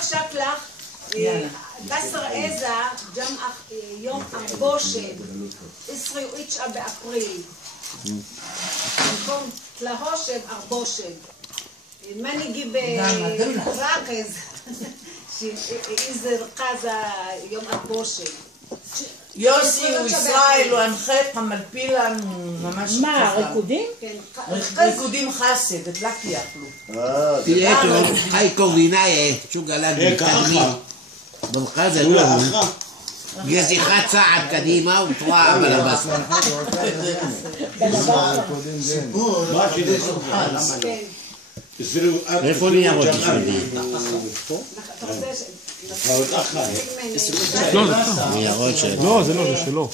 צורח שקלח, בסר איזה, יום 14, 29 באפריל. במקום תלהושב, 14. מנהיגי ברכז, שאיזה רכז יום 14. יוסי הוא ישראל, הוא הנחת המלפילה ממש... מה, ריקודים? כן, ריקודים חסד, את לקי יפלו. תראה טוב, חייקו וינאי, שוגלג מתקדמים. במחזה לא הוא. גזיחה צעד קדימה וטועה אבל הבסה. איפה ניירות בשבילי? לא, זה טוב. ניירות שלו. לא, זה לא, זה שלו.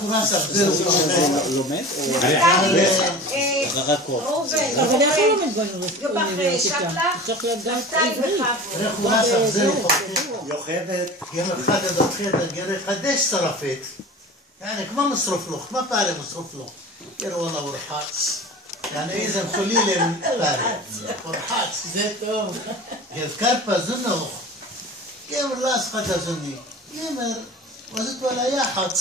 אבל איך הוא לומד באוניברסיטה? צריך לדעת יוכבת, גמר חד הדתחית, גרי חדש שרפת. يعني كما مصرف له ما باري مصرف له يا والله ورحات يعني اذا خليله من باري ورحات زيتو قال كربا زنوخ جمر لاس قد زني جمر وزت ولا يا حط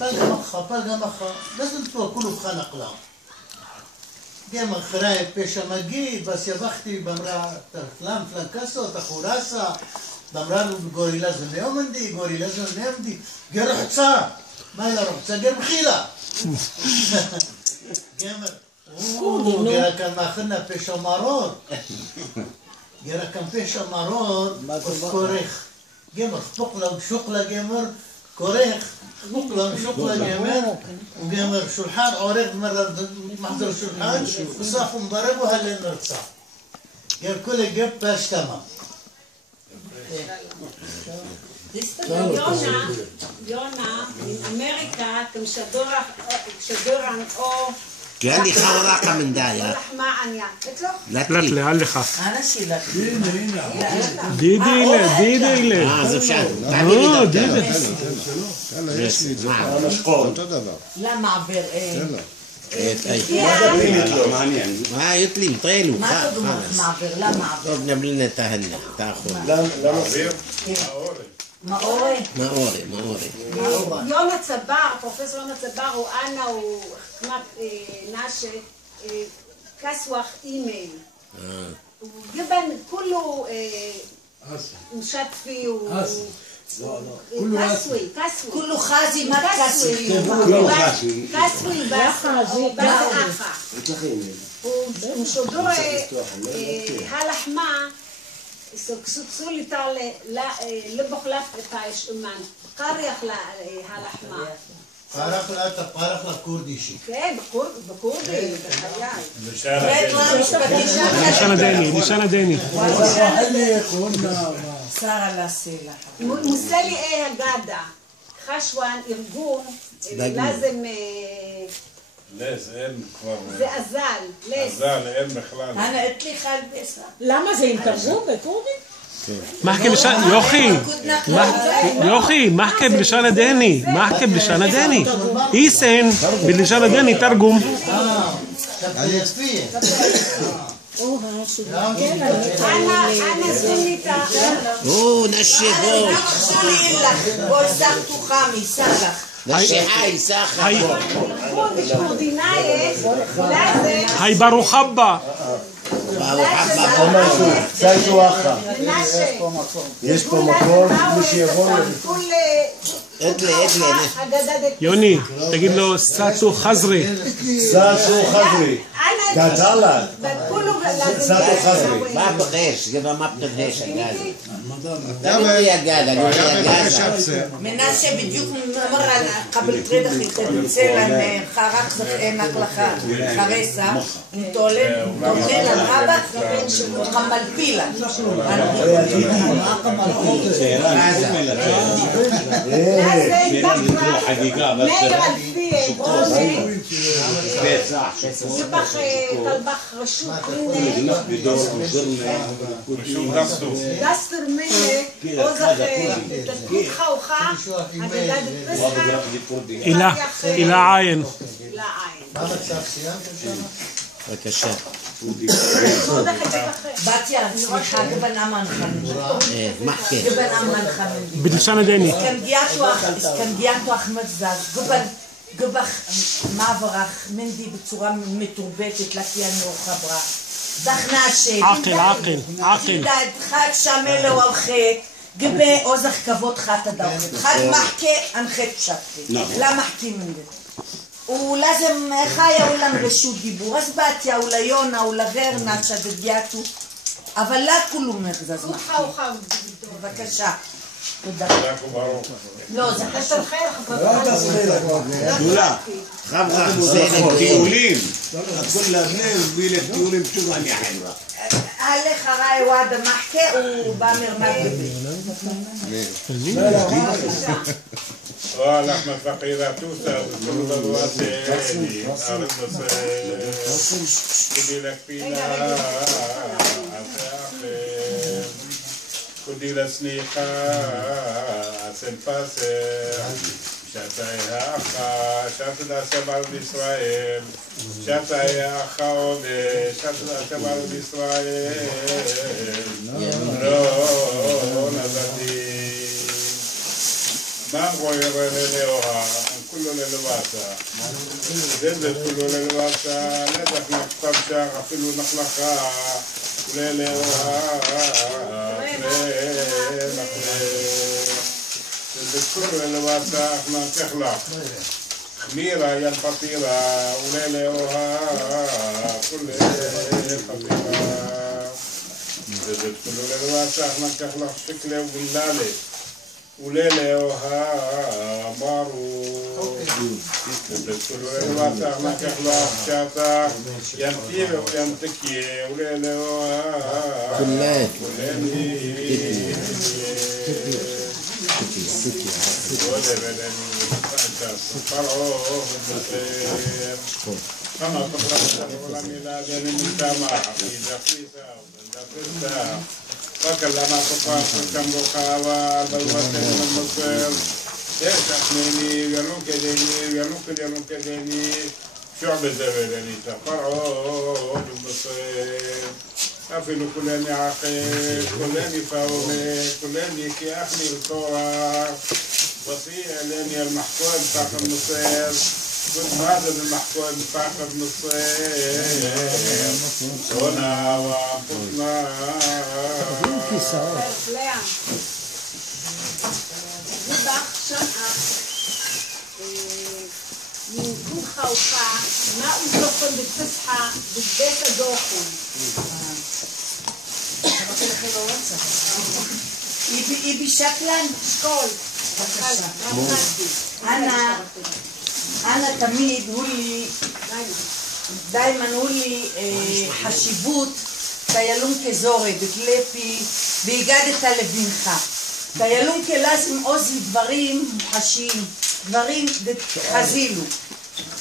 بلغ مخا لازم تو كله بخنق له جمر خرايب بيشا مجيد بس يا بختي بمرا فلان كاسو تخوراسا بمرا غوريلا زنيوم دي غوريلا زنيوم دي جرح صار ما يروح تسجل بخيلة جمر جرا كان ماخذنا بيش مرور جرا كان بيش مرور كوريخ جمر فقلة وشقلة جمر كوريخ فقلة وشقلة جمر وجمر شلحان عوريخ مرة محضر شلحان وصاف مضرب وهلا نرتصاف جمر كل جب باش تمام יונה, מאמריקה, כשדורן או... كان لي خورقة من دايا לחמה עניה. את לא? لا تلاقي לך. أنا شيلك דידי לה. זה אפשר. לא, דידי. لا معبر إيه ما يطلي مطيلو ما تدوم معبر لا معبر طب نبلنا تهنى تاخذ מאורי יונה צבר, פרופסור יונה צבר הוא אנה הוא נאשה כסוח אימייל הוא גבן כולו משתפי הוא כסוי كله خازي ما كسوي כסוי באחה הוא שודור הלחמה סוקסו ליטה לבוחלף את האשמן קריח להלחמה פרח לקורדישי כן, בקורדי, בחיי לישנה דני שרה לסלע מוסלי הגדה חשוון ארגון לזם אין כבר זה אזל אין בכלל أنا قلت لي خال بيسا למה זה עם תרגום בקורדית? מחכה בלשון, יוכי, מחכה בלשון הדני, מחכה בלשון הדני. איסן, בלשון הדני תרגום. أنا سنيتا نشبو بول ساختو خامي سالخ نشي حي ساخر مش مرديناية لازم היי ברוך הבא. יש פה מקום, מי שיבוא יוני, תגיד לו סאטו חזרי. סאטו חזרי. קצלה. סאטו חזרי. ما بغيش يبقى ما بتغيش الجازة لا يا جازة مناسة بדיוק مرة قبل تريد أخي تنسل خارق زخينك لك خريسة تولن الهبة وقمل بيلا מאיר אלפי סבח טלבח רשות דסטר מלך עוזך תתקוד חאוכה אגדת פסחה אילה עין. מה מצב סיימתם שם? בבקשה. בתיה, סליחה, גבן אמן חמד. מחכה. גבן אמן חמד. בלשון הדני. הסקנגיאטו אחמד זז. גבח מעברך מנדי בצורה מתורבתת לקיאנו חברה. דחנה השם. עקל. חג שמל או חטא. גבי עוזך כבוד חת הדרכת. חג מחכה אנחת פשטתי. למחכים מנדי. ולזם חיה אולן רשות דיבור, אז בתיה וליונה ולוורנה שדגיאטו, אבל לא כולו מרזז מחכים. בבקשה. תודה. לא, זה חשוב. גדולה. חבר'ה, זה טיולים. كل لبنان بيلك تيولي بشوف عن حلوة. على خراي واد محكي وبامر مغربي. لحمة فقيرة توسع كل الواسعين أرض كدي لك فينا كدي لسنيقة عسل فاسر شاتايها أخا شاتنا سبع بإسرائيل شاتايها أخا عودة شاتنا سبع بإسرائيل לא נזדי מה גויר ללאוה כולו ללבאסה זה כולו ללבאסה לדח נכתב שח אפילו נחלכה ללאוה זה כולו ללבאסה נתך לך חמירה יד פתירה וללאוה כולי פתירה זה כולו ללבאסה נתך לך שקלה ובללה וללאוה אמרו זה כולו ללבאסה נתך לך שאתה ינתיר וינתקיה וללאוה כולני כמה תחלת עולם ילד נמתמה איזה פליסה ודפסה וכלמה תופעה שכם בוחרה בלבטן ומוסר תשכנני ילוק כדני שועב זבלני תפרעו במוסר אפילו כולני עקב כולני פאומה כולני כאחני לתורה وصية لاني المحكوة بطاقة النصير كنت ماذا بالمحكوة بطاقة النصير هنا وانفسنا זיבח שעה מנגוך הופעה מה הוא זוכן בפסחה בבית הדוחו היא בשקלן שקול אנא תמיד דיימן הוא לי חשיבות טיילום כזורי בקלפי והגדת לבנך טיילום כלזם עוזי דברים מוחשיים דברים חזילו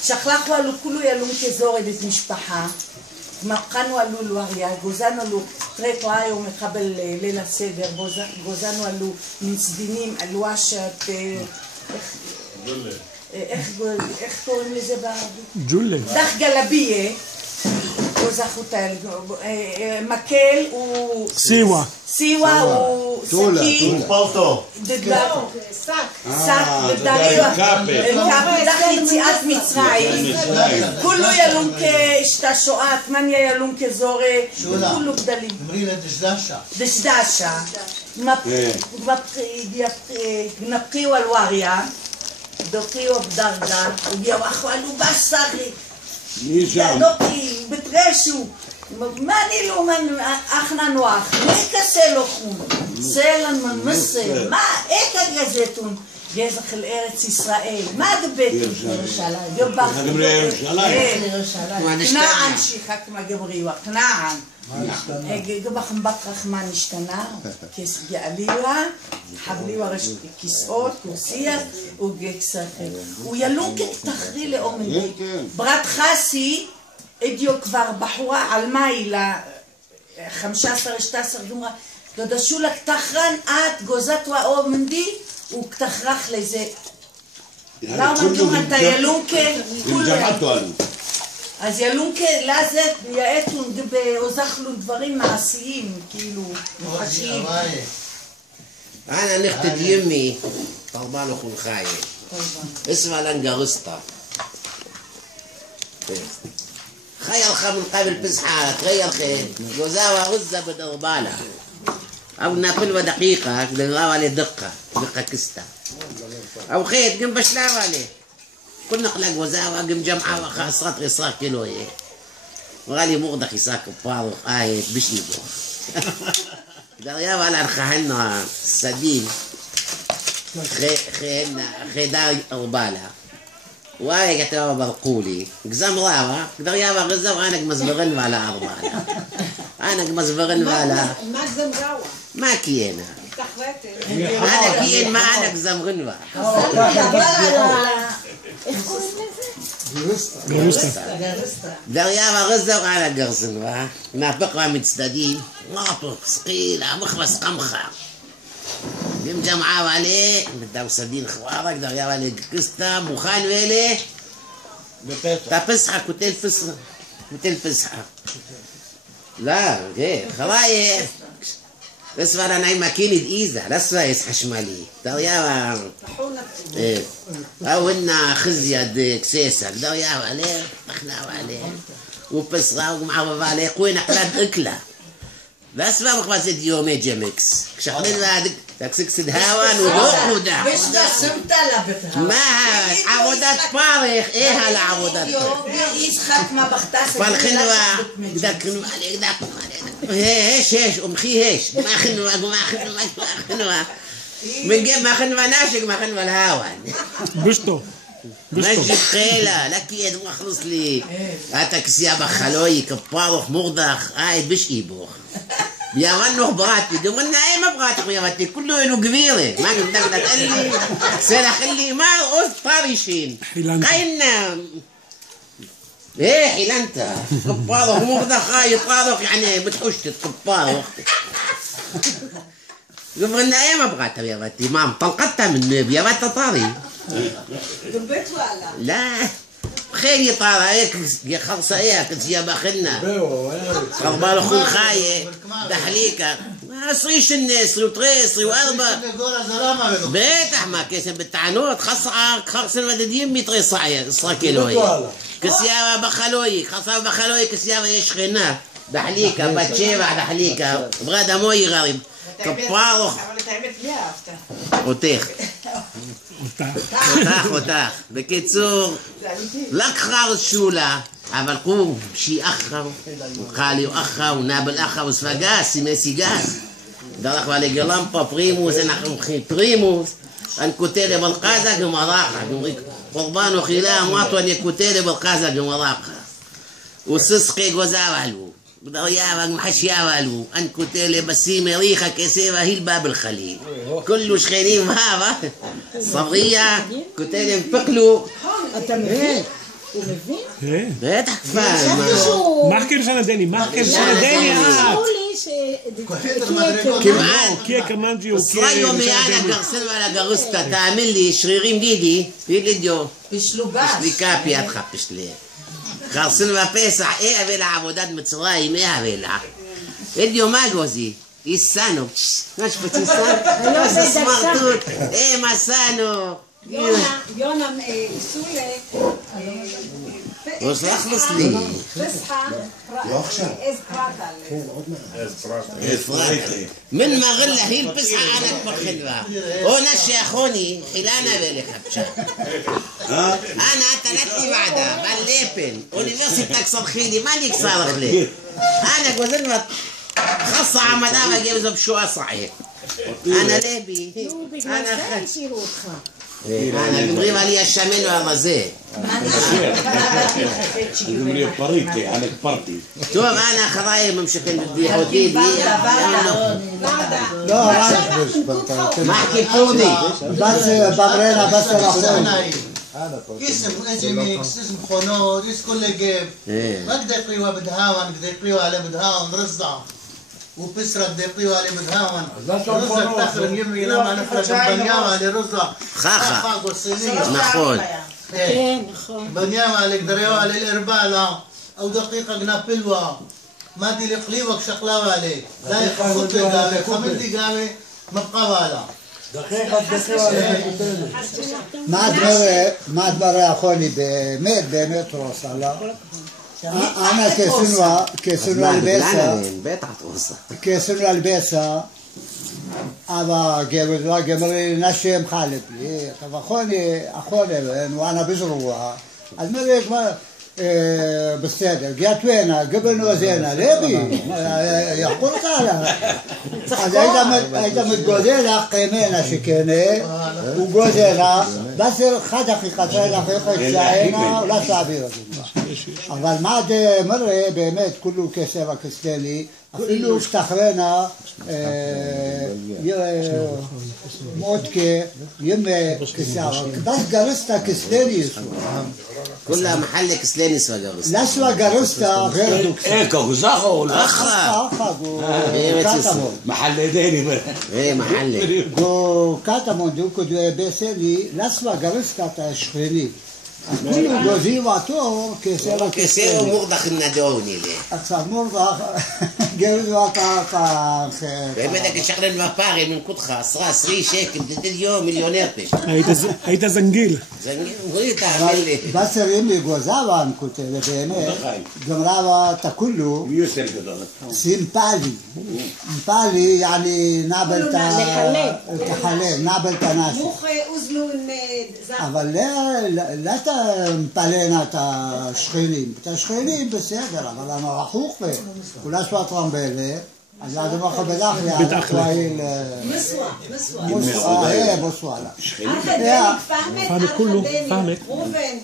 שכלחו עלו כולו ילום כזורי דת משפחה מרחנו עלו לואריה, גוזנו עלו טרקו היום מחבל ליל הסדר, גוזנו עלו מצדינים, עלו אשת, איך קוראים לזה בערבית? ג'ולה. דח גלביה, גוזחו מקל הוא... סיווה. סיווה הוא סכין. פלטו. שק דח יציאת מצרים כולו ילום כשתשועת מניה ילום כזורי וכולו גדלים مرينا دشداشة דשדשה גנפקיו על ווריה דוקיו בדרגה וגיאו אחואלו בסרי דוקי בתרשו מה אני לא אחנה נוח נקסה לו חום סלן מנסר מה איך הגזתון גזח אל ארץ ישראל מה גבתו ירושלים כנען שיחה כמה גבריו כנען גבחם בטרח מה נשתנה כס גאלירה חבליו רשת כיסאות כורסיה וגקסחל הוא ילום כתחרי לאומני ברת חסי אדיו כבר בחורה על מיילה 15-16 גמרה דודשו לה כתחרן את גוזת ואו מנדי וכתחרח לזה למה גמרה טיילום כולו אז ילונקה לזת יעטון באוזחלו דברים מעשיים, כאילו, מוחשיים. أنا نختد يمي طلبان أخو الخاية اسمها لانجارستا خير من قبل بسحة تغير خير وزاوة غزة بدربالة أو ناكل دقيقة دقاوة عليه دقة كستا أو خير قم بشلاوة عليه كل نقلق وزاوة قم جمعة وخاصات غصار كيلوية وغالي مغدق يساك بارو آية بشيبو دريابة لأنخهلنا السدين خيدار أربالة واي كتابة برقولي قزم راوة دريابة غزة وأنا مزبغن على أربالة أنا مزبغن على מה גזם ראווה? ما كينا תחרטת. أنا كين ما أنا قزم غنوة איך קוראים לזה? دريابة غزة وأنا قرصنوة نافقها متسدين ناطق ثقيلة مخبص قمخة يم جمعة عليه بدأوا سدين خوارك دريابة عليه قسطة مخان ويلي تفسحة كتل فسحة لا غير خلايا اسمع أنا ماكينة إيزا لسه يصحى شمالي دريابة إيه أو إننا خزية كسيسة دريابة عليه طخناوا عليه وبسرة ومعرفة عليه قوينا قلاد أكلة بس ما مخبص يومي جيمكس شغلين بعد تكسكس الهوان ودا بس ده سمتلا بتها ما عبودات فارغ ايه هالعبودات يسخط ما بختاس فالخنوة دكنوا عليك هيش أمخي هيش ما خنوة من جيب ما خنوة ناشق ما خنوة الهوان بشتو مجد قيلة لك يد مخلص لي هاتك سيابة خلوي كبارخ مغدخ قاعد بش إيبوخ بيغنوا براتي دومنا ايه ما براتك يا باتي كله له كبيره ما قدرت تقول لي سنه خلي ما قص طارشين قينا ايه حيلانتا كبارخ مغدخ خاي طارخ يعني بتحوش كبارخ قلنا ايه ما براتك يا باتي ما طلقتها من يا بات طاري دبت ولا؟ لا خير طار هيك يا خلصة ايه كنت يا باخدنا قربال اخو خايه دحليكا ما صريش الناس وطريصي واربع بيتح ما كيسن بالتعنوت خلص المدد يمي طريصاية صاكيلوي كسيابة بخلوي خلصة بخلوي كسيابة يشخنا دحليكا باتشيبع دحليكا بغدا موي غريب كبارخ وتيخ אותך. בקיצור, לק חרס שולה, אבל קום, שי אחר, חלי אחר, ונבל אחר, וספגס, סימי סיגס. דרך ועלי גלמפה, פרימוס, אנחנו הולכים פרימוס, אני כותב בלחזה גמרחה, קורבן וחילה, אמרתו אני כותב בלחזה גמרחה. וססחי גוזב עלו, بدريا محشيا والو ان كتل بسيم ريخه كسيبه هي الباب الخليل كله شخيرين هذا صبغيه كتل فقلو بيتك فاهم ما حكي لسنة داني ما حكي لسنة داني كمان كمان جيو صايو مي انا قرصن ولا قرصتا تعمل لي شريرين ديدي في الفيديو بشلوبات بكابي اتخبش ليه خلصنا ما بيسح ايه ابي عبودات متصرايم ايه ابي اديو ما جوزي يسانو مش بتسان سمارتوت ايه ما سانو يونا سولة وش اخلص لي فسحة من ما غلة هي الفسحة انا بخلوها ونش يا اخوني حلانا بالي خبشة انا اتلتني بعدها بالليبن ونفسيتك صرخيني مالك صارخ لي انا قلت خاصة عمدها بجيب زب شو صحيح انا ليبي انا انا قبريب علي الشمين والرزي قبريب بريتي على البارتي توم انا خضايا ممشكل بدي حودي لا ما احكي فودي بس بابرينا بس اسم اجيميكس اسم خونود اسم كل جيب ما قدر يقريوها بدهاون قدر يقريوها على بدهاون رزع وبسرة قدر يقريوها على بدهاون رزع تخرج يمي لما نفرج بنياها على رزع خاخة والصينية نخون כן, נכון. بنيام عليك دريو على الإربالة أو دقيقة قنابلوة ما دي لقليوك شقلاوة عليك لا يخفض لقاوي خمد لقاوي مبقى מה דברי החולי באמת רוצה לה? אנא כסונו על בסה אבל גמרי נשם חלפ לי אבל החולי ואנה בזרוע אז מריק בסדר, גאת וינה, גבלנו זינה, לבי, יחקור קהלה. אז היית מתגודל קיימנה שכנה, הוא גודלה, בסר חד חצי לחי שעינה, לא סעביר את זה. אבל מה מראה באמת, כולו כסף הכסתלי, אפילו שתחרנה, מודקה, ימי כסף, בס גרסת כסתלי יסו. كلها محل كسلاني سوا جرست لا سوا جرست غير دوكس ايه كوزاخه ولا اخا محل تاني بقى ايه محل جو كاتمون دوكو دو بيسلي لا سوا جرست تشخيني كله جوزي واتو كسيرو مغدخ الندوني ليه اكثر مرضى جوزي واتو بدك الشغل المفاري من كتخة 10 شيكل اليوم مليونير היית זנגיל. هو تعمل لي بس يمي جوزاوان كنت لبينه جمراوة تكله سيمبالي مبالي يعني نابل تحلل نابل تناشي مخ أزلون אבל לא מפלנה את השכנים, את השכנים בסדר, אבל אני רחוק וכולה שפת רמבלה, אז זה הדבר בדח ליד כהיל מוסואה פהמת כולו, פהמת רובן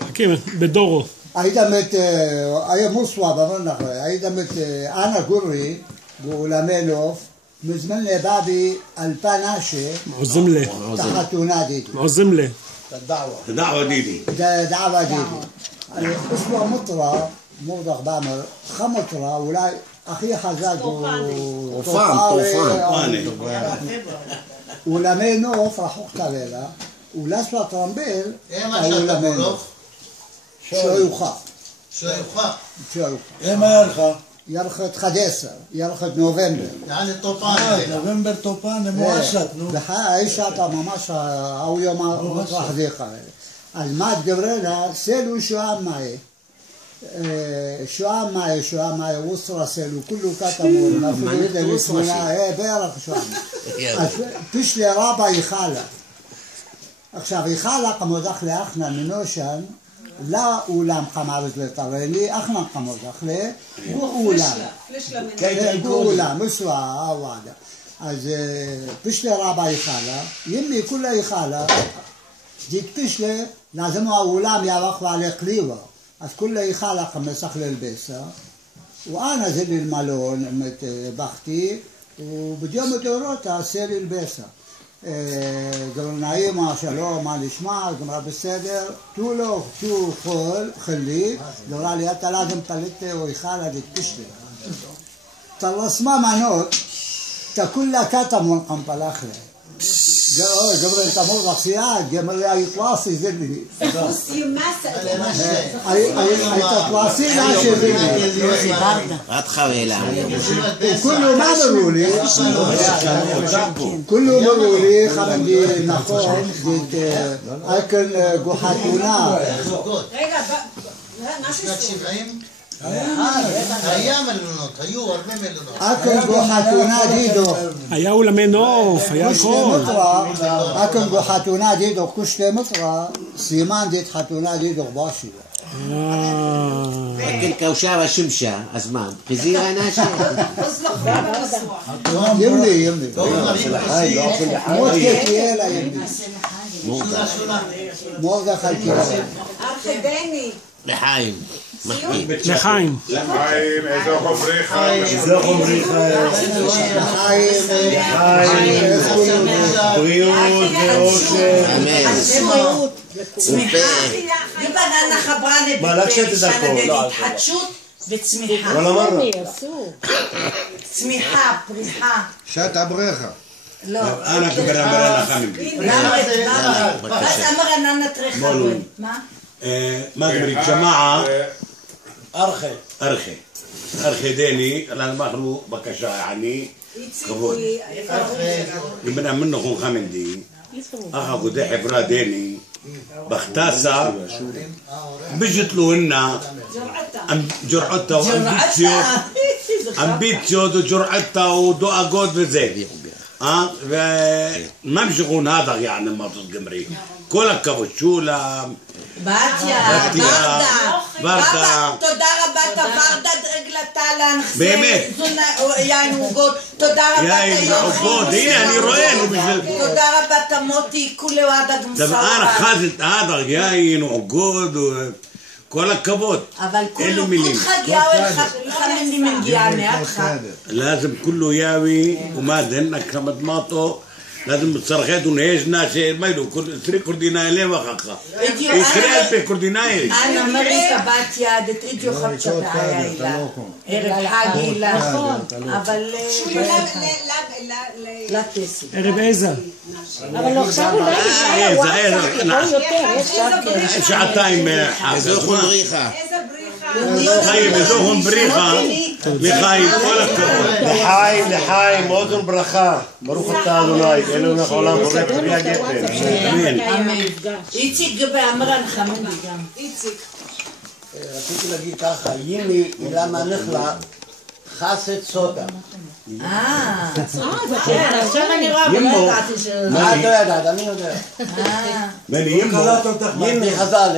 חכים, בדורו היית מת, היה מוסואה במנח, היית מת אנה גורי בעולמי נוף مزمن لي بابي الباناشي معظم لي تحتونا ديدي معظم لي دعوة ديدي دعوة ديدي اسمه مطرة موضح بعمل خمطرة ولا أخي حزاج طوفان ولما نوف راح اختبلا ولا سوى ترمبيل ايه ما شاء الله شو يخاف ايه ما يرخى يرخد خديسة يرخد نوفمبر يعني طوفان نوفمبر طوفان مواشط بحقا شاطة ماماش أو يوم مطرح ذيقة الماد قبرنا سيلو شو معي شو معي وصرة سيلو كله كتمون ما في اليد اللي اسمنا ايه بيرخ شو معي تشلي رابع يخالق עכשיו יחלק המודח לאחנה מנושן لا أولام خمارز لطريني أخنا خمارز أخلي أولام أولام مسوا أوادا אז פשלה רבה יחלה, ימי כולה יחלה, דיק פשלה, נעזמו האולם יערך ועלי קליבה, אז כולה יחלה חמסך ללבסה, ואנה זה ללמלון, אמת בכתי, ובדיום התאורות תעשה ללבסה. قبل نعيمة شلوم ما نسمع قمرة بالسدر تولو تو خلي قبل لي أنت لازم تلته ويخالة تكشلي تلصما معنوت تكون لك كتم قمبل آخر قبل أنت مرضى سياد قبل لي يطلاسي زلي أي تطلاسي لا شيء زلي أتخويلة كله ما مرولي كله مرولي خمدي نخون ديت أكل جوحاتونا שנת 70 היה מלונות, היו הרבה מלונות. أكل جوحاتونا ديدو היה אולמי נוף, היה הכל. أكل جوحاتونا ديدو كشت مطرة سيمان ديت حاتونا ديدو باشي أكل كوشة وشمشة أزمان خزيرة ناشا يملي موت كيلا يملي موت خلكي أرخدني לחיים לחיים לחיים, איזו חומריך בריאות ואושר צמיחה ובננה חברה התחדשות וצמיחה צמיחה, פריחה שעת הבריכה לא. أنا كبر أنا خامن دي بس أمر أنا نترخ ما؟ ما قبل جماعة أرخي ديني لأن بخلو بكشة يعني كبود يبنى منه خون خامن دي أخا قد حبرا ديني بختاسة بجت له هنا جرعتها وأمبيتيو دو جرعتها ودو أقود بزي ما بشغون هذا يعني ما تصقمري كل كابوتشولا בתיה, ברדה. תודה רבה, תברדה דרגלתה להנחסה. באמת. יין עוגות. תודה רבה, יין עוגות, הנה אני רואה. תודה רבה, תמותי, כולי ועדה גמסה. דבר חזת עדר, יין עוגות, כל הכבוד. אבל כולו חג יאו חמני מנגיעני עדך. لازم كله ياوي وما دهنك كما طماطو لازم تصرخات ونهجنا شيء ما يدو سري كردينا ليه وخاخا يكريت بكرديناي انا مريكا باتيا دت ايديو خبطة بعيايلا عرب حاجيلا אבל لا תסי ערב איזה? אבל לא עכשיו אולי איזה שעתיים איזו בריחה חיים איזו בריחה לחיים כל הכבוד לחיים עוד ברכה ברוך אתה אדוני אלוהינו העולם בורא פרי הגפן אמן איציק באמרן חמודי גם איציק רציתי להגיד ככה ימי מילה מהנחלה חסד סוטה עכשיו אני רואה אבל לא ידעתי ש... מה את לא ידעת? אני יודע ימי חז"ל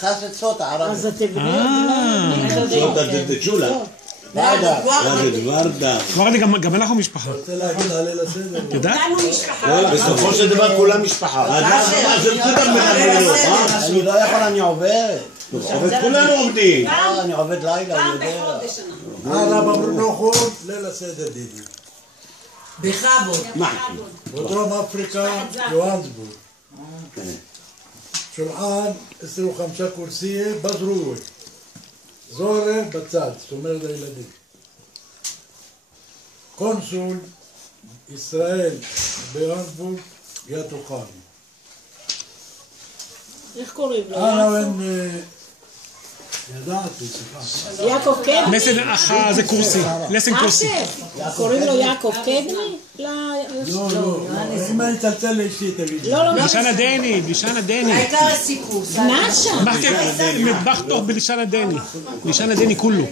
חסד סוטה ערבי אז אתם סוטה דדצ'ולה ורדה ורדה גם אנחנו משפחה. רוצה להגיד עלי לסדר יודעת? בסופו של דבר כולם משפחה אני לא יכול, אני עובד כולנו עובדים אני עובד לילה פעם בחודש אנחנו הרב אמרונוכות ליל הסדר דידי בכבוד בדרום אפריקה יוהנסבורג שולחן 25 כורסיה בזרועי זורה בצד, זאת אומרת לילדים קונסול ישראל ביוהנסבורג גאת אוחני איך קוראים לו? אנה ון ידעתי, סליחה יעקב קדמי? מסן אחא זה קורסי, לסן קורסי. קוראים לו יעקב קדמי? לא, אם אני צלצל לאשתי תגיד בלישן הדני. העיקר הסיכוס נשה מטבח טוב בלישן הדני. לישן הדני כולו.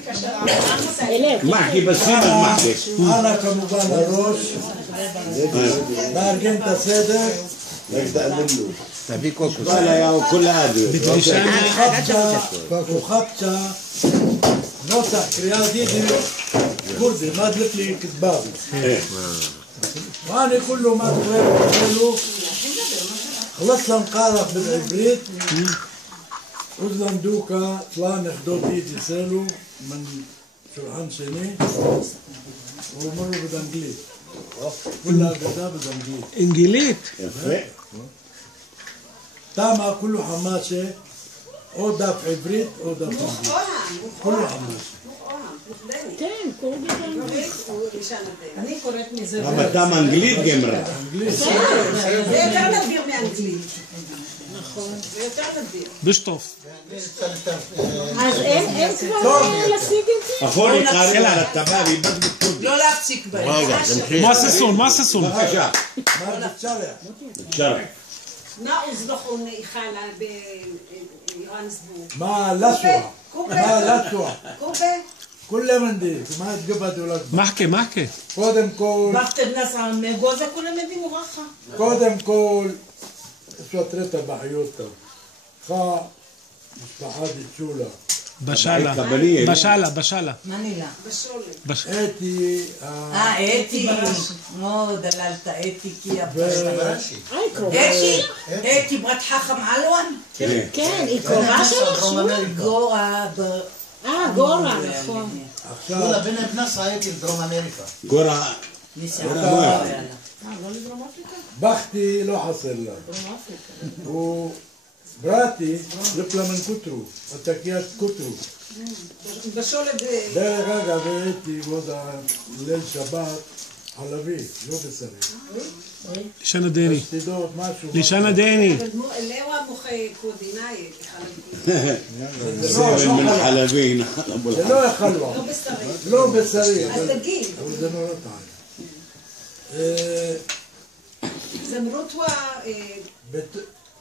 מחכי בסימן מחכי אנה כמובן הראש מארגן את הסדר תביא קוקוס כל העדות כוכבצ'ה נוסח קריאה דידי כורדי מדלק לי כתבב ואני כולו מה קורא כולו خلصنا نقارف بالعبريت وزلمدوكا طلع نخدوتي تسالو من شرحان شني ومروا بالانجليز كلها قدا بالانجليز אנגלית. تاما كله حماسه او دف عبريت او دف انجليز كله حماسه כן, קוראים לו אני קוראת מזה אבל תם אנגלית גמרה זה יותר נדיר מאנגלית נכון זה יותר נדיר בשטוף. אז אין כבר להשיג את זה? אפור יקרא על הטבבי לא להפסיק בהם מה ששון? בבקשה אפשר נאוז לכון איחנה ביוהנסבורג ما لسوع ما لسوع קובה كل من دي ما تقبض ولا מחכה. قدم كل בכתב נסע מגוזה כולם מביאים מורחה قدم كل سوترتا بحيوتا خا مصطحات الشولة בשלה. מנילה בשולת اتي אתי מאוד דללת אתי כי براشي אתי ברת חכם אלואן כן, היא קרובה שלך שולה? גורה גורה, נכון. כולה בין הבנס הייתי לדרום אמריקה. גורה بختي لو حصل له وبراتي يطلع من كترو التكيات كترو בשולת دايق اقع بيتي وضع ليل شباب חלבי, לא בשרי. לישנה דני. שתדעות, משהו. לישנה דני. לeo המוחה קודינאי. זה מן חלבי. זה לא חלווה. לא בשרי. לא בשרי. אז תגיד. אבל זה נורא טעים. זמרותווה...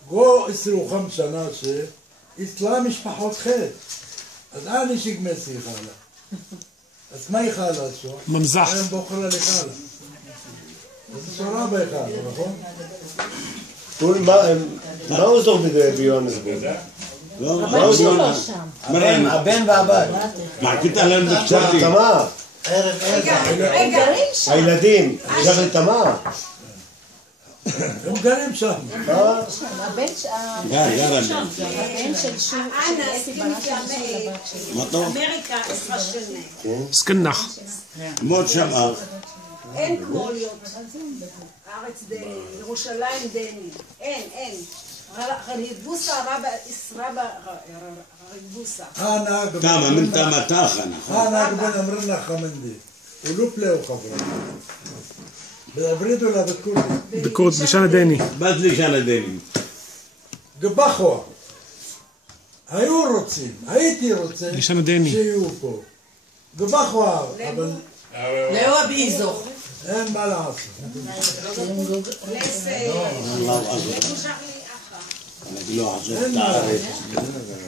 גו 25 שנה שאצלה משפחות חטא. אז אני שגמסי חלה. אז מה היא חלה שו? ממזח. הם בוחרה לחלה. אז שורה בחלה, נכון? מה הוא זור ביונס? הבן והבת. מחכית עליהם בקצתי. תמר. רגע. הילדים. שחל תמר. הם גרים שם. הבן של שוב, אנה, אמריקה 10 שנים. סקנח. מות שמה. אין כמו להיות. הארץ דני, ירושלים דני. אין. רבוסה רבה רבוסה. תמה, מן תמה תחנה. גבן אמרן לך חמנדי. הוא לא פלאו חברה. בעברית אולי בכורדית. בכורדית, לישנה דני. בת לישנה דני. גבחו. הייתי רוצה לישנה דני. שיהיו פה. גבחו, אבל... לאו אביזוך. אין מה לעשות. לא, עזוב את הארץ.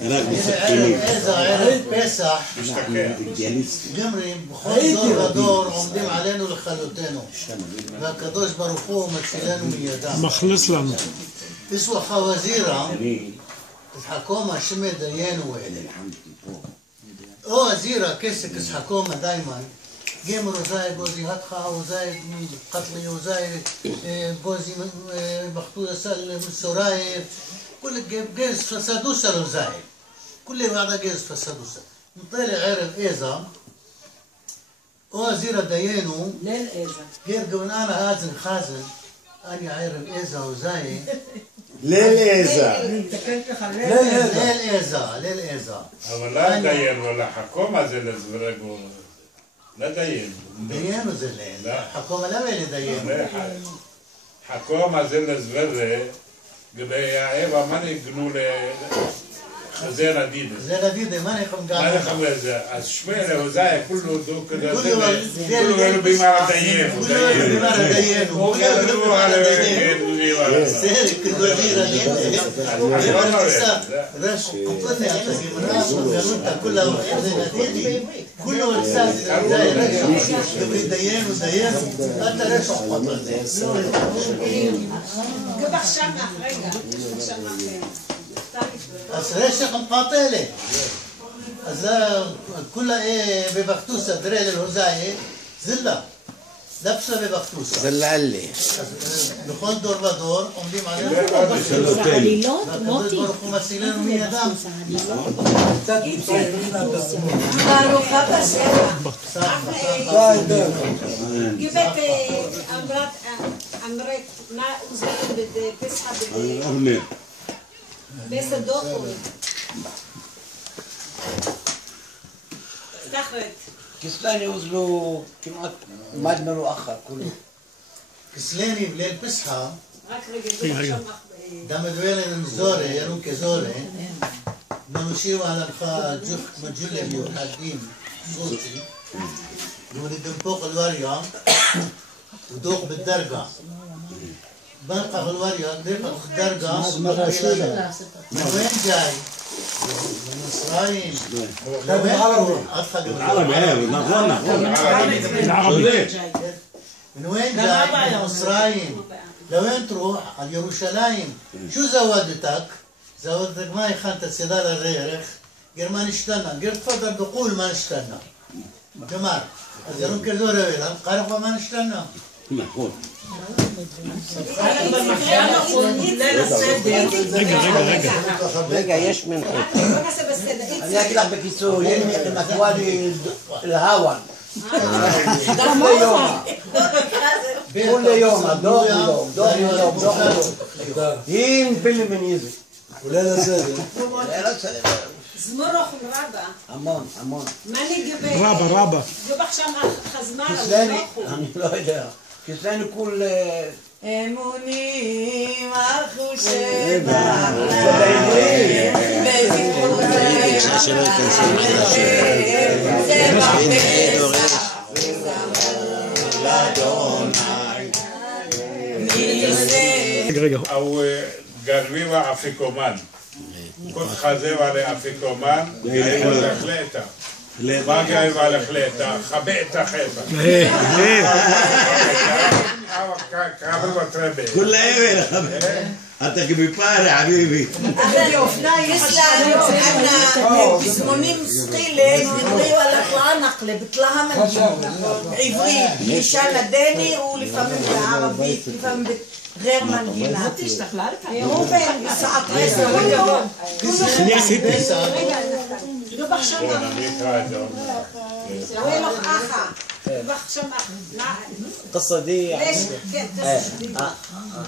רק בסכינים. איזה ערב פסח, גמרים, בכל דור ודור עומדים עלינו לכלותנו. והקדוש ברוך הוא מצילנו מידם. מכניס לנו. תסווה חווזירה, תחכומה שמי דיינו אלה. או הזירה כסק תחכומה דיימן. جيم روزاي جوزي هاتخا وزاي قتلي وزاي جوزي مخطوطة سال سراير كل جيز فسادوسا روزاي كل بعضها جيز فسادوسا نطلع عرف إيزا وزير ديانو ליל איזה. غير قون أنا هازن خازن أنا عرف إيزا وزاي ליל איזה. ליל איזה. אבל לא דיין ולא חכומה זה לזברגו. لا دين ديانو زلين حكومة لا وين ديانو حكومة زل زبرة قبل عيبة ما نقنوا لخزينة ديدة خزينة ديدة ما نخم قاعد ما نخم هذا الشمال وزاي كله دو كده كله بيمار ديان كله بيمار ديان وكله على بيمار سيرك الوزيرة رش قطني أعطي من راس وقالوا كلها خزينة ديدة كله إحساس زي رش قبل ديان وديان أنت رش قطني قبح شمع رجع شمع אז רשך מפתלה. אז כולה בבחתוסה דרל הוזאי זלה. לבשה בבחתוסה. זלה עלי. בכל דור ודור עומדים עלינו. עלילות, מוטי. ברוך הוא מצילנו מידם. ארוחה בסדר. גיבת אמרת מה הוזמן בפסחה אבנר. בסדוקו. סתחרת. כסלני הוזלו כמעט מדמנו אחר כולו. כסלני בליל פסחה. רק רגע. דמדואלן זורה, ינום כזורה. מנושיו עליך ג'וך מג'ולה מיוחדים סוצי. ונדם פה חלואריה. ודוח בדרגה. بلقى الوريا دقق درجة من وين جاي؟ من إسرائيل العربي العربي من وين جاي؟ من إسرائيل لوين تروح؟ على يروشلايم شو زودتك؟ زودتك ما يخانت السدالة غيرك غير ما نشتنا غير تفضل بقول ما نشتنا جمال אז ירום כזו רעילה, קרח מה נשתנה? נכון. רגע, יש מנחות. אני אגיד לך בקיצור, יהיה נקבוע לי להוואן. כולי יום, דור יום. אין פילים וניזי. כולל הסדר. זמורוך ורבה. המון. מה נגבה? רבה. גבח שם חזמר, אני לא יודע. כי אצלנו כול... אמונים אחושה רגע. הוא גרביבה אפיקומן. כל חזה ועלי אפיקומן, גרביבה לחלטה. מה גרביבה לחלטה? חבטה חטה. كعبل وتربي كل ايه انت بيبار يا حبيبي عندنا بزمونين سقيلة نقريوا على طلع نقلة بطلعها من عברית, לישן הדני ולפעמים בערבית, לפעמים غير מנגינה. ראובן, בשעת 10 גבח שם وين أخا القصة دي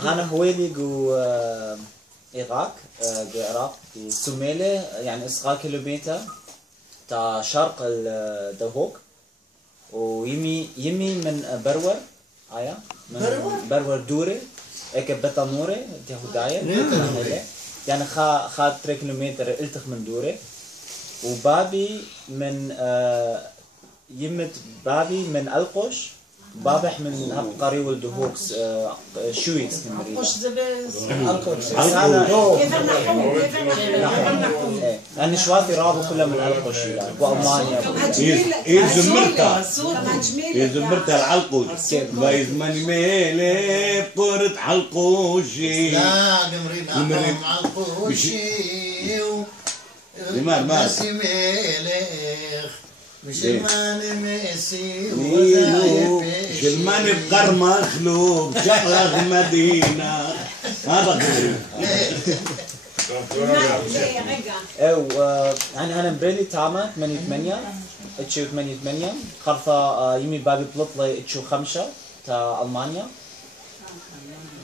أنا هويلي جو العراق في سوميلة يعني 9 كيلومتر تا شرق الدهوك ويمي من برور من برور دوري هيك بتنوري تهوداية يعني خا 3 كيلومتر التخ من دوري وبابي من يمت بابي من القش بابح من قري والدهوكس شويت القش زبز يعني شواتي رابو كلها من القش والمانيا زمرتها العلقوش بايز ماني ميلي بقرة حلقوشي لا قمرين علقوشي ماسي ميلخ شلمان ميسي شلمان بقرمة خلوب شقلق مدينة هذا يعني أنا بريلي تاما 88 اتشو 88 خرطة يمي بابي بلطلي اتشو 5 تا ألمانيا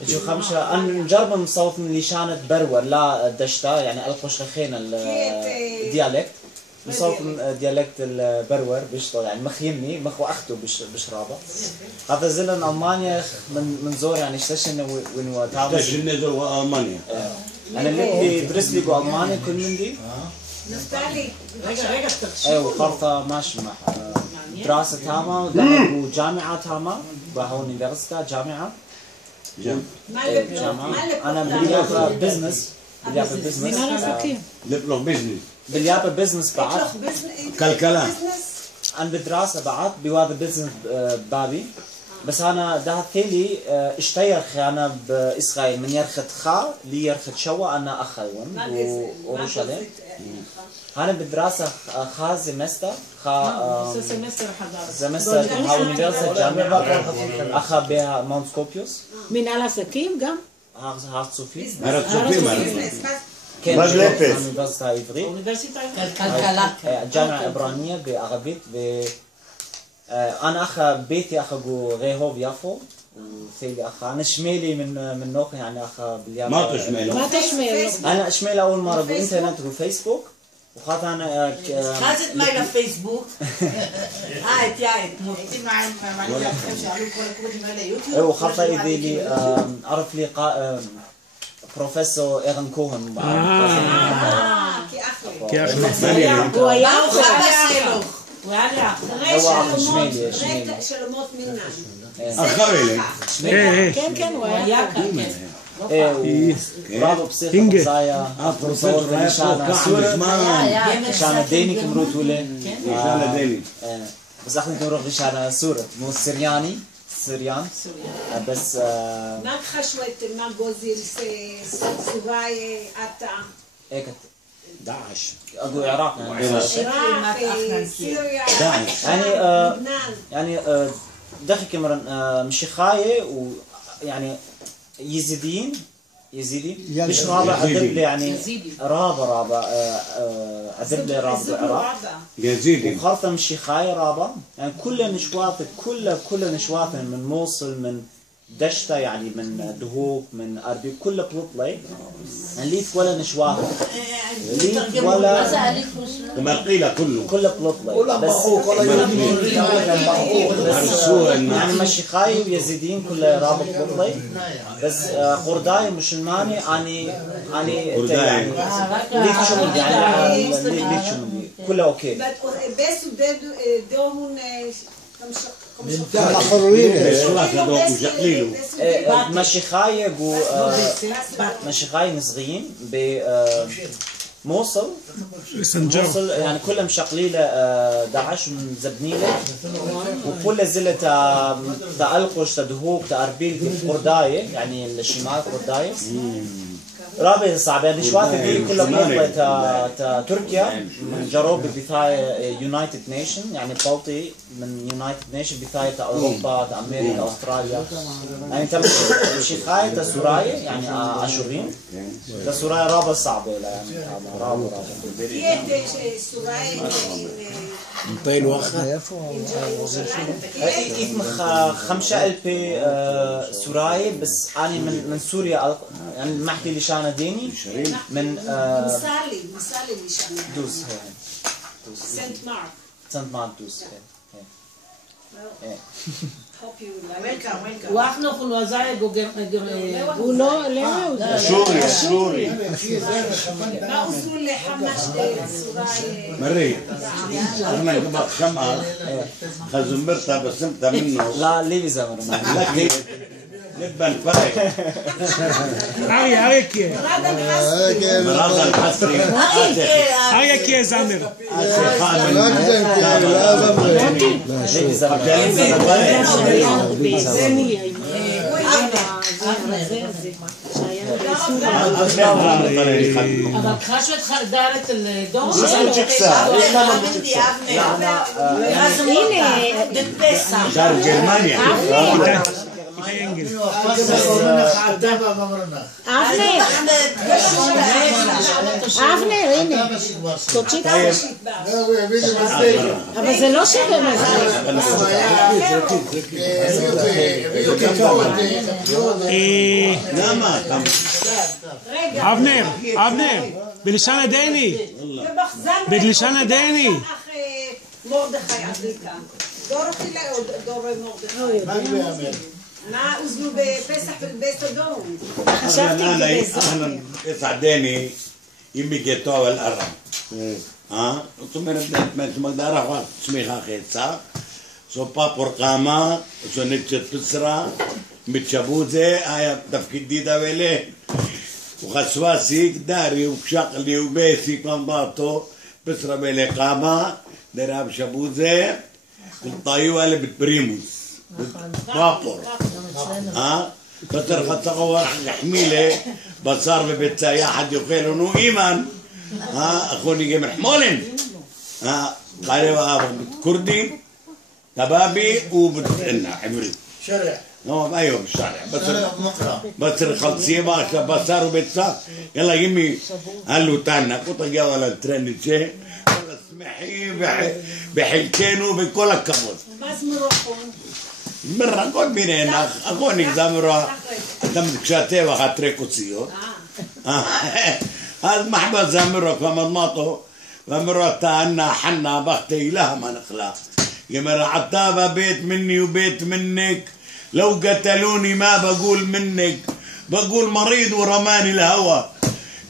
اتشو 5 أنا نجرب مصوت من لشانة برور لا دشتا يعني ألقش خينا الديالكت مصوت ديالكت البرور بيشطو يعني مخيمني مخو أخته بشرابة هذا زلن ألمانيا من زور يعني اشتشن وين وتعمل اشتشن زور ألمانيا أنا اللي درس لي جو ألمانيا كل من دي نفتالي أيوة خرطة ماشي مع دراسة تامة وجامعة تامة بهون يونيفرسيتي جامعة أنا باليابا بزنس لبلغ بزنس باليابا بزنس بعد كلكلة أنا بالدراسة بعد بواد بزنس بابي بس أنا ده ثاني اشتير أنا بإسرائيل من يرخت خا لي يرخت شوا أنا أخوون وأورشليم أنا بالدراسة خا سمستر سمستر هاو يونيفرسيتي جامعة أخا بها ماونت سكوبيوس من على سكيم قام هارت صوفي כן, האוניברסיטה העברית. כלכלה. ג'אמעה עברניה בערבית. أنا أخا بيتي أخا جو ريهوف يافو وثيلي أخا أنا شميلي من نوخ يعني أخا باليابان ما تشميله أنا شميله أول مرة بالإنترنت وفيسبوك وخاطر أنا خازت مايلة فيسبوك تعيت وخاطر إذا لي عرف لي بروفيسور إيرن كوهن كأخي هو يا خبسيلو שלומות מינן. أخويلي כן, הוא היה כאן. برافو بصيغة زايا بروفيسور نشان سورة نشان ديني كمروت ولا نشان ديني بس احنا كنروح نشان سورة مو سرياني سريان بس ما خشوت ما جوزيل سوراي أتا ايه داعش اقول العراق عراق سوريا داعش يعني دخل كمرن مشيخاية ويعني يزيدي مش رابع أدب يعني رابع أدب لي رابع العراق يزيدي وخاصة مشيخاية رابع يعني كل نشوات من موصل من دشتا يعني من دهوك من أربي كل بلطلي ليك ولا نشواه ليك ولا مرقيلة كل بلطلي بس يعني مشيخاي ويزيدين كل رابط بلطلي بس قرداي مسلماني يعني ليك شمل يعني ليك شمل كله أوكي بس ودهون مشيخاي مشيخاي صغيرين بموصل يعني كلهم شقليله داعش من زبنيله وكل زله تألقش تدهوك تأربيل في قردايه يعني الشمال قردايه رابط صعب يعني شوات دي كلها بلطة تركيا من جروب بثاية يونايتد نيشن يعني بلطي من يونايتد نيشن بثاية أوروبا أمريكا أستراليا يعني تم شيخاية تسوراية يعني أشورين تسوراية رابط صعبة يعني رابط كيف سوراية مطين وخا إثم 5000 سوراية بس أنا من سوريا يعني ما أحكي لشانة ديني من مثالي لشانة دوس سنت مارك دوس واحنا كنا زي قولوا لا سوري ما أصول لحمش سوراية مري أنا قبل شمعة خزمبرتها بس أنت منه لا ليه زمر لكن نبان فرق أريك مراد الحسري أريك يا زامر אבל חשבת חרדלת לדור הנה شهر جرمانيا אבנר, הנה, תוציא את אבל זה לא שווה למה? אבנר, בלשון הדייני. בלשון הדייני. מרדכי עדיקה. דור מרדכי. ما أزلوا بفسح في البيت دون. أنا يسعدني يمي جتوا الأرم. ثم نبدأ ما دارا وقت سميها خيتها. سوبا برقامة سنتشت بسرة متشابوزة آية تفكير ديدا وله وخسواسي داري وشقلي وبيسي كمباتو بسرة وله قامة دراب شابوزة الطايوة اللي بتبريموس بابور فتر خطقوا حميله بصار ببيت سياحة يقول انه ايمان اخوني جيم حمولن قالوا كردي تبابي وبتنا عمري شرع نعم ايوه بالشارع بس الخلصيه بصار ببيت يلا يمي قال له تانا كنت جا ولا ترند شيء ولا اسمحي بحلكينه بكل الكبوت بس مروحون مرة كل منين أخوني زمرة دم كشاتة وخاطري كوتسيو هذا محبة زمرة كمان ماتو زمرة تانا حنا بختي لها ما نخلا يمرة عطابة بيت مني وبيت منك لو قتلوني ما بقول منك بقول مريض ورماني الهوى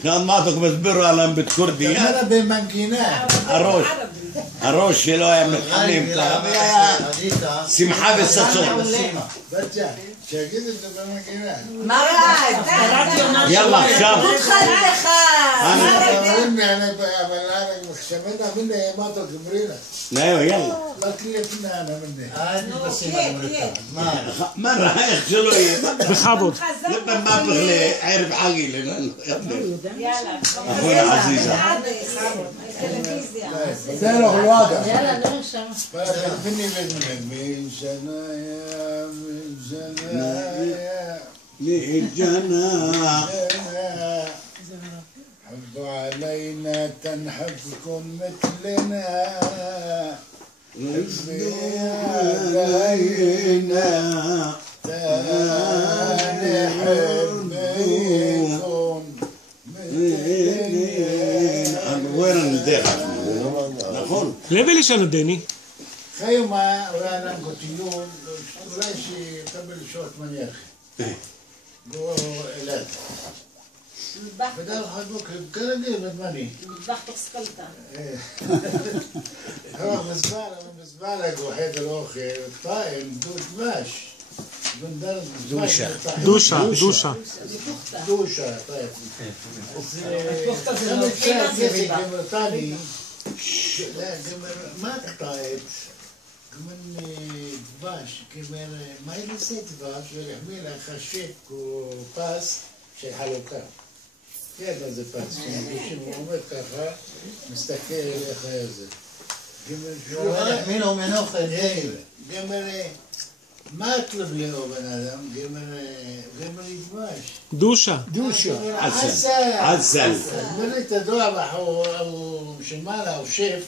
كان ماتك بس برا لم بتكردي أنا بمنكينات الروش شلو يا من الحليم سمحة بالسطور מה רעד? يلا شاب התחלתך! ايوه يلا مرة يخجلوا بخبط لما ما بغلي عرف حقي لأنه يلا أخونا عزيزة سيروا في الواقع יאללה, נו, שם. من شنايا من شنايا للجناح حبوا علينا تنحبكم مثلنا علينا وين ندير נכון. לבי לשון הדני. חיימה רענן גוטיון, אולי שיקבל שעות מניח. גו אלעד. בדרך חגוק, כרגיל, בזמני. מטבח תסקלתה. روح مزبالة حيدر أخي طائم دود باش دوشة طيب لا جمر ما قطعت كمان دباش كمان ما يلسي دباش يحمل خشيك وباس شي حلوكا هذا زي باس مش عمر كفا مستكير يا خيزر يحمله من أخر هيل جمر ما اطلب له بن ادم جمر يدباش دوشة عسل مريت ادوع او شمال او شيف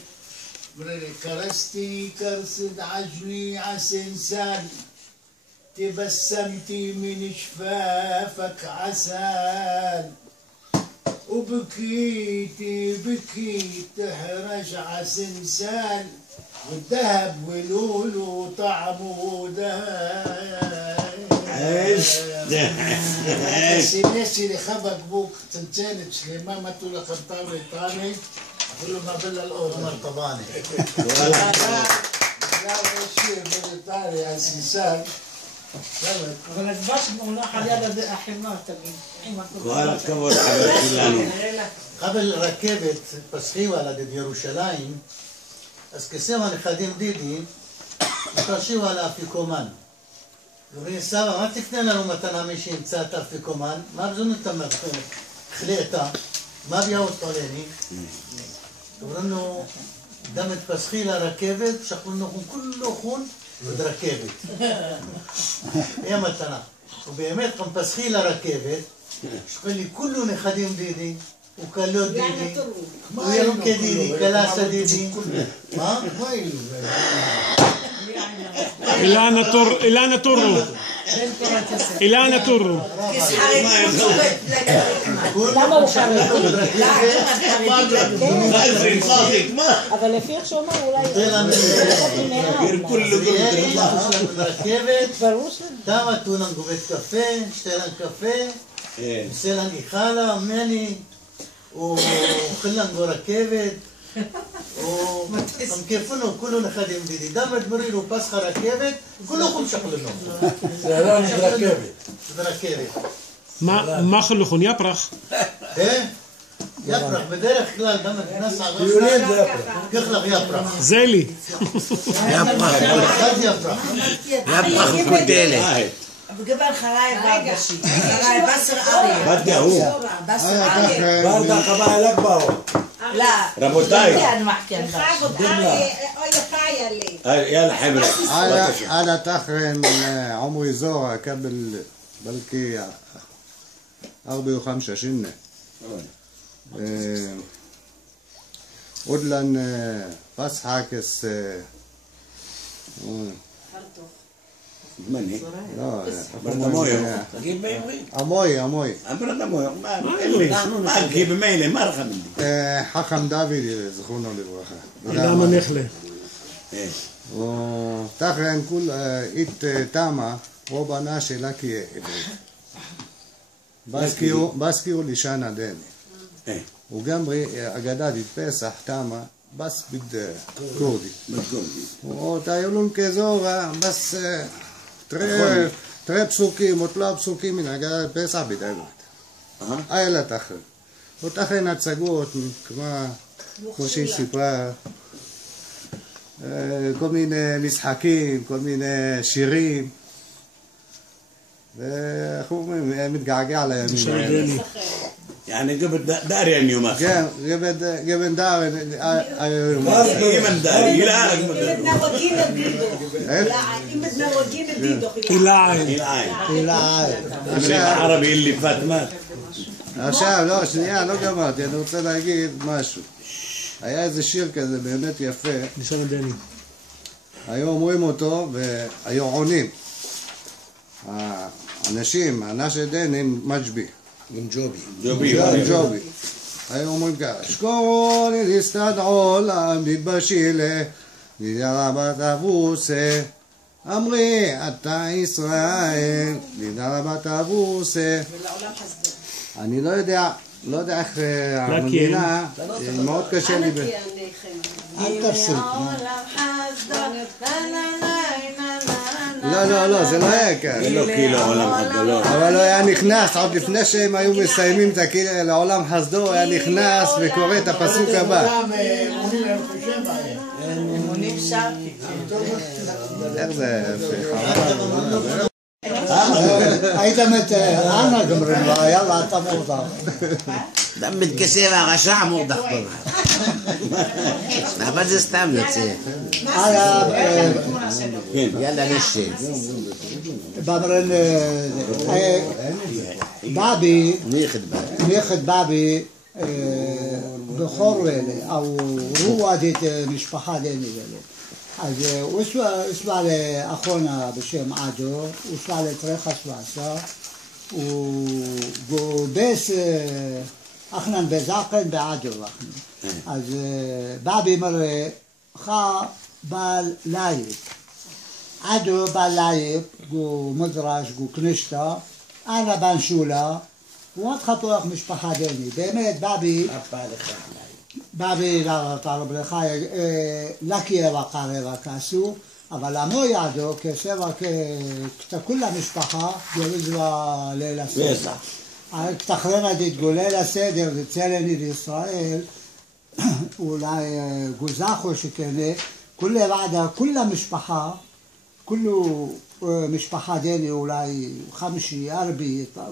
كرستي كرسد عجلي عسنسان تبسمتي من شفافك عسل وبكيتي بكيت تحرج عسنسان والذهب ولولو طعمه دهب ايش ناسي اللي خبك بوك تنتين سليمان ما تقول لك الطاوله ايطالي اقول له ما بلا الاوضه مرطباني لا شيء من ايطاليا على السنسان אבל הדבש מונח על יד החימה תמיד. כל הכבוד חבר שלנו. قبل רכבת פסחיו על יד ירושלים אז כשם הנכדים דידי התרשיו על האפיקומן. אומרים סבא, מה תקנה לנו מתנה מי שימצא את האפיקומן? מה בזון אתה חלטה? מה ביאות עולני? אומרים לו דם את פסחי לרכבת שחלו אנחנו כולו חון ודרכבת. היא המתנה. ובאמת גם פסחי לרכבת שחלי כולו נכדים דידי וכלות דידי וילוקה דידי, קלסה דידי. מה? מה אילו? אילנה טורו למה הוא חרדי? אבל לפי איך שאומר אולי תמה תונן גובט קפה, שתלן קפה, סלן איחלה, מני וחלן גו רכבת هم كيفونه كله نخدم ديدي دام تمريرو باسخ ركبت كلكم شغلنا سلام ركبت ركبت מה חלוכון? יפרח. יפרח בדרך כלל גם נכנס על טיולים זה יפרח. ככלך יפרח זלי. יפרח וכותלת. بجبل خرايب باشي خرايب بسر أريا بدي هو بسر أريا برضه قبائل أكبر لا ربوتاي أنا ما أحكي يلا حبرة أنا تخرن عمري زورة قبل بلكي 4 و5 سنة ودلن فسحاكس من هي؟ لا برنامويو جيب ميلي أموي برنامويو ما جيب ميلي ما رخم عندي حكم دافيد زخرونه للبركة למה נחלה? وتخرن كل إت تاما وبنا شلاكي باسكيو لشانا داني وجنبي أجداد الفسح تاما بس بد كردي وتايلون كزورا بس ترى פסוקים או תלוע פסוקים מן הגדת פסח בדיילות. איילה תחר. ותחרן הצגות כמו שהיא סיפרה, כל מיני משחקים, כל מיני שירים. ואנחנו אומרים, מתגעגע לימים האלה. يعني قبل داري اليوم قبل داري قبل داري لا מתנהגים את דידו. אם מתנהגים את דידו. العربي اللي فات مات עכשיו, לא, שנייה, לא גמרתי, אני רוצה להגיד משהו. היה איזה שיר כזה באמת יפה. לשון הדני. היו אומרים אותו והיו עונים. האנשים, הנאש דני מג'בי. ג'ובי. היו אומרים ככה, שקורון נסתדעו למתבשילה, לידה רבת אבוסה, אמרי אתה ישראל, לידה רבת אבוסה. אני לא יודע איך המדינה, מאוד קשה לי. אל תפסיק. לא, זה לא היה כאן. זה לא כאילו עולם הגדול. אבל הוא היה נכנס, עוד לפני שהם היו מסיימים את לעולם חסדו, הוא היה נכנס וקורא את הפסוק הבא. אמונים שם. איך זה יפה? היית מת, אנא גמרים לו, יאללה, אתה מורדך. אדם מתקשה והרשע מורדך פה. אבל זה סתם יוצא. יאללה נשב. במרן, באבי, נכד באבי, בכור אלה, או רוע דית משפחה דני אלה. אז הוא סבא לאחרונה בשם עדו, הוא סבא לתרחה סבאסה, הוא גובס אחנן בזקן בעדו אחנן. אז באבי מראה, חא בעל לייב. עדו בעל לייב, גו מדרש, גו כנשתה, אנה בן שולה, הוא עוד חפוח משפחה דני. באמת, באבי תערב לך, לקי אבא קרבה כעשו, אבל עמו יעדו כסבא כתכולה משפחה, גורזבה ליל הסדר. כתחרנה תתגולל הסדר וצלני לישראל, אולי גוזחו שכנה, כולה ועדה, כולה משפחה, כולו משפחה דני אולי 5, 4,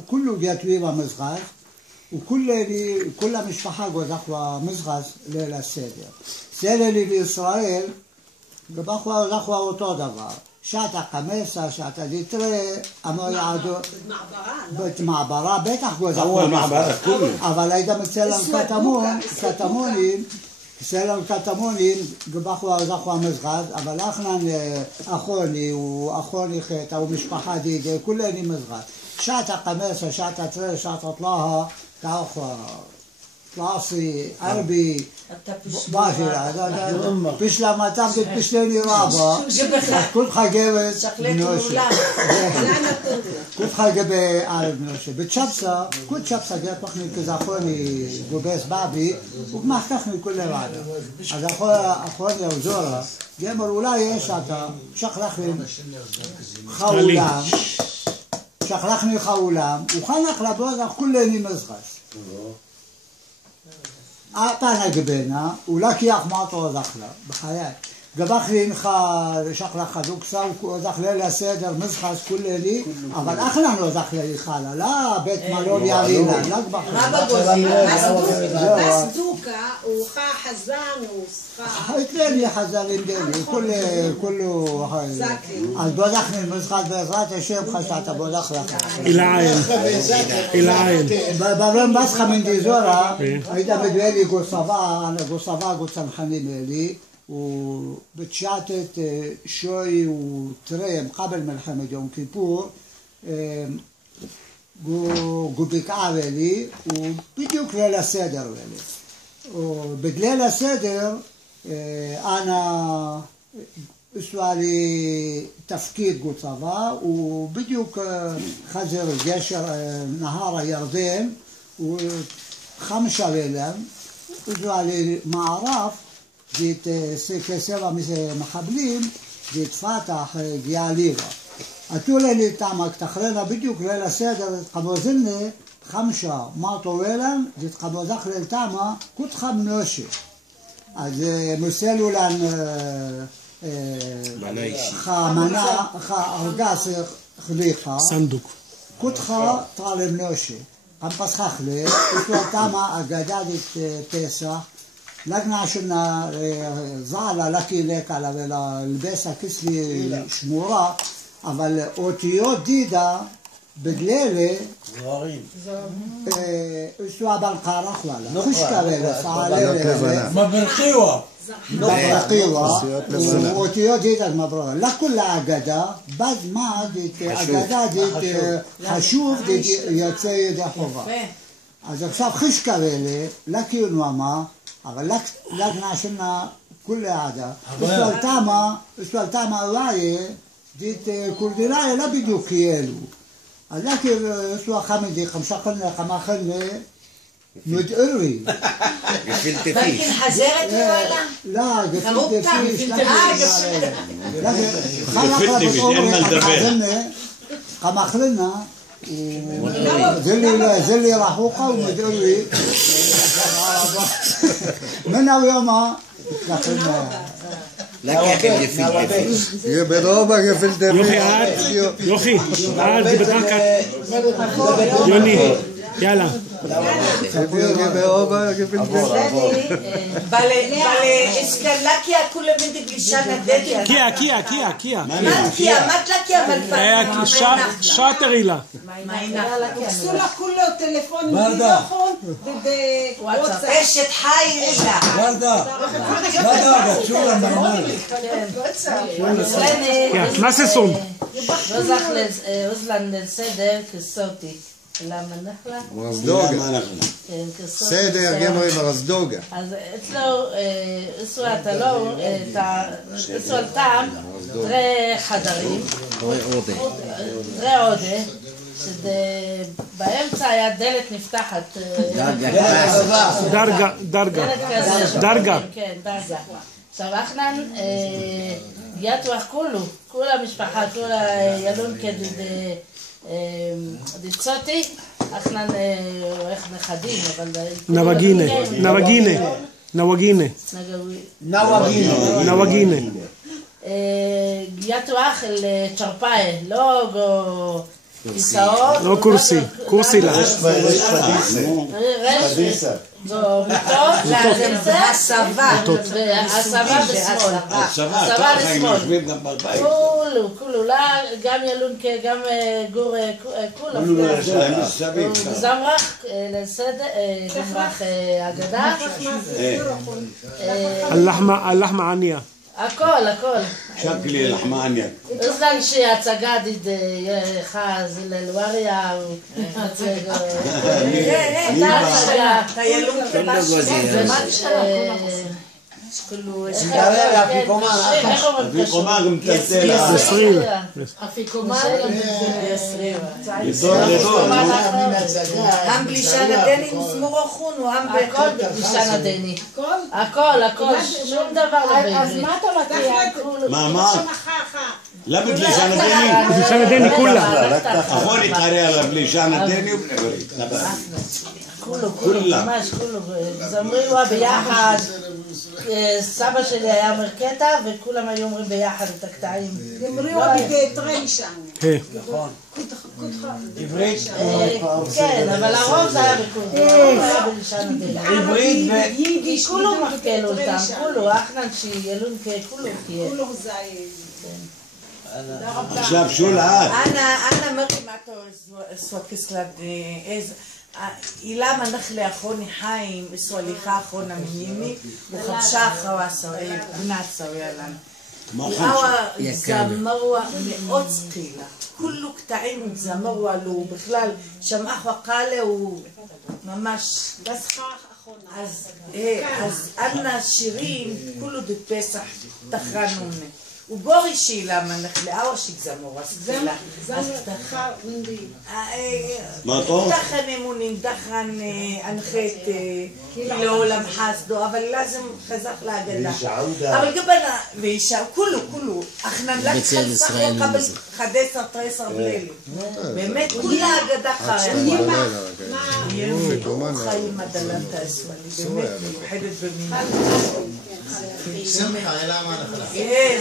כולו גטווי במזרח, וכולה משפחה גוזח במזרח ליל הסדר. סללי בישראל, גוזח אותו דבר. שעתה 15, שעתה דיטרה, עמו יעדו... במעברה, בטח גוזח. אבל היית מצלם קטמונים, סלם קטמונים, גוזח במזרח, אבל אחנן אחוני חטא, הוא משפחה דידה, כולני מזרח. שעתה 15, שעתה 3, שעתה תלאה, תאוחה, תלאסי, ערבי, באשרה, בשלמתם תתפשלני רבה, כולך גבת בנושה. כולך גבת ערב בנושה. בצ'פסה, כל צ'פסה גבת פחני כזכוני גובס באבי, ומחככני כל לבד. אז אחוני אוזורה, גמר אולי יש אתה, שכלכם חאולם, שכלכני חאולם, וחנך לבוז אך כולני מזרס. פנה גבנה, אולי כיח מעטו זכלה, בחיי. גבחלי אינך שכלה חזוקסה, זכלה לסדר מזחס כוללי, אבל אחלה לא זכלה יחלה, לא בית מלון ירינה, לא גבחלי. רבא גוזים, נס דוקה, הוא חזן, הוא שכה. התלני חזרים דני, כולו... אז בוזחני מזחס בעזרת השם חשת, בוזח לך. אילעין. ברם בסך מנדיזורה, היית מדואלי גוסבה גוצנחנים אלי, ובתשעתת שוי וטרם, קבל מלחמת יום כיפור, בקעה אלי, ובדיוק ליל הסדר אלי. בליל הסדר, אנה עשו לי תפקיד גוצבה, ובדיוק חזר גשר נהר הירדן, וחמשה לילם, עשו לי מערב, זאת כסבע מחבלים, זאת פתח גיאליבה. עטו לי תמק תחרנה בדיוק ליל הסדר, חבוזלנה 5 מעטו לילם, זאת חבוזך ליל תמה, כותך מנושה. אז מוסלו לן חמנה, ארגס חליחה, סנדוק. כותך תרל מנושה. פסחך לי, איתו תמה אגדת פסח, לגנה שנה זעלה לקי לקלה ולבסה כסלי שמורה, אבל אותיות דידה بالليلة اسوا بالقارة ولا خش كبيرة فعليه مبرقيوة واوتيوت ديت المبرقة لا كل أجدا بعد ما ديت أجدا ديت חשוב יוצא ידי חובה. אז עכשיו חש כאלה, לא קיום מה, אבל לא נעשנה כולי עדה. וספלתמה אולי, דית קורדינה לא בדיוק כאלו. אז לא כאילו חמידי, 5 חלנה, 5 חלנה, מתארי. גפילטה פיש. חזרת וואלה? לא, גפילטה פיש. גפילטה פיש, אין מה לדבר. 5 חלנה, זה לי רחוקה ומתארי. من اليوم يا بروبا قفلت يوخي عاد بدك يوني يلا يا بروبا قفلت بله اسكالكيا كل من بلشانة ددي كيا متلكيا بالفعل شاطر إلا עשו לה כולו טלפונים בטלפון ובוואטסאפ. אשת חי אישה. ורדה, שולה מיינלי. מה זה סום? אוזלן לסדר כסותי. למה נחלה? רזדוגה. סדר גמרי ברזדוגה. אז אצלו, אצלו אתה לא, אצלו טעם, תראה חדרים. תראה עודה. שבאמצע היה דלת נפתחת. דרגה. כן, דרגה. עכשיו אחנן, יתוח כל המשפחה, כל הילון כדיצותי, אחנן איך נכדים, אבל... נווגינה. יתוח אל צ'רפאי, לא כיסאות. לא קורסי לה. הסבה בשמאל. כולו, גם ילונקה, גם גור, כולם. זמרח, זמרח אגדה. הלחמה עניה. הכל. شكلي لحمانيا אוזלן שהצגה דיד חז ללואריה טיילון אפיקומן מטלטל עם בלישן הדני מזמור אחונו הכל בלישן הדני הכל שום דבר לא בעברית. אז מה אתה מתחיל? מה? لا بلشان الديني بلشان الديني كلها أخواني قارئ على بلشان الديني وبالعبريت كله ממש כולו זמרים ביחד. סבא שלי היה אומר קטע וכולם היו אומרים ביחד את הקטעים. גמריו בטריישן. נכון. עברית? כן, אבל הרוב זה היה בכולו. היה בלשון הדין. עברית ויידיש. כולו מחקל אותם, כולו. אחנן שילון ככולו. כולו זה... עכשיו שולה أنا مريماتو سوكسلاد إلما نخلي أخوني حايم سوليخا أخونا مهيمي وخبشا أخوا سوي بنات سوي لنا أوا زمروا مئات قيلة كله قطعين زمروا له בכלל שם أخوا قاله وممش אז أنا שירים כולו בפסח תחרנוני ובורי שאלה מנחלה, אור שגזמור, אז דחר, מה טוב? דחן אמונים, דחן אנחת לעולם חסדו, אבל לזם חזק להגדה. אבל גבנה, ואישה, כולו, אחנן לך חסך לקבל 11 בלילים. באמת, כולה הגדה חיים. חיים מדלנטה השמאלי, באמת מיוחדת במינה.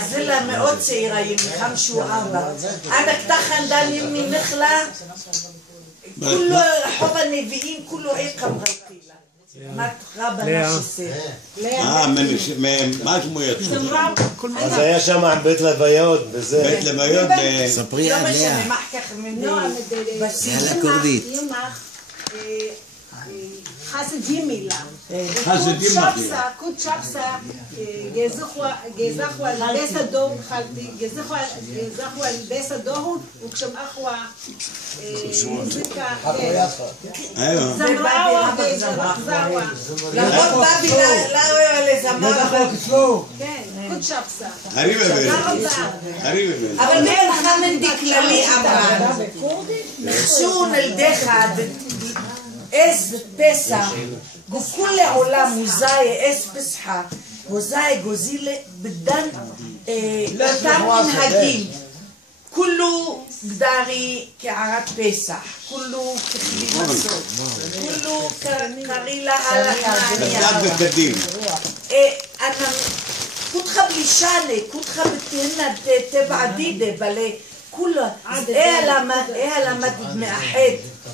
זה לה מאוד צעירה, ימיכם שהוא 4. ענק תחן דנים ממחלה, כולו רחוב הנביאים, כולו עיקם רלקילה. מה רבא נשסה. מה שמו יצאו? אז היה שם בית לוויות וזה. בית לוויות ספרי לא עד משנה, לאה. מה כך הכורדית. חסד ימילה. חסד ימילה. קוד שפסה, גזחו על בס הדור, גזחו על בס הדור, וכשמחו מוזיקה, זמרה וזרווה. למרות בבי לא לזמר. כן, קוד שפסה. אבל מלכה מנדי כללי אמרה, נחשון אל דחד, אס פסח, וכולי עולם מוזאי אס פסחה, מוזאי גוזילה בדן אותם מנהגים. כולו גדרי כערת פסח, כולו ככלי מסות, כולו קרילה כדת וכדין. כותך בלישנה, כותך בתהנה טבע דידה, בלה כולה, למד מאחד.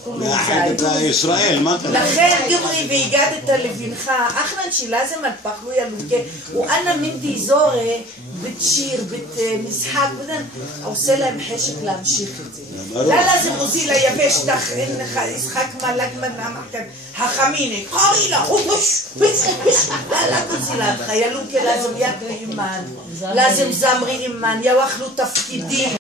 מאחד את ישראל, מה אתה? לכן גמרי והגדת לבנך, אחנן שלזם על פחלו ילוקה, ואנה מנדי זורי, בתשיר, במשחק, עושה להם חשק להמשיך את זה. למה זה מוזילה יבש, אין לך, ישחק מלאק מנמחתם, החמיני, חרילה, אופוש, למה מוזילה, ילוקה לזם יד אימן, לזם זמרי אימן, יאכלו תפקידים,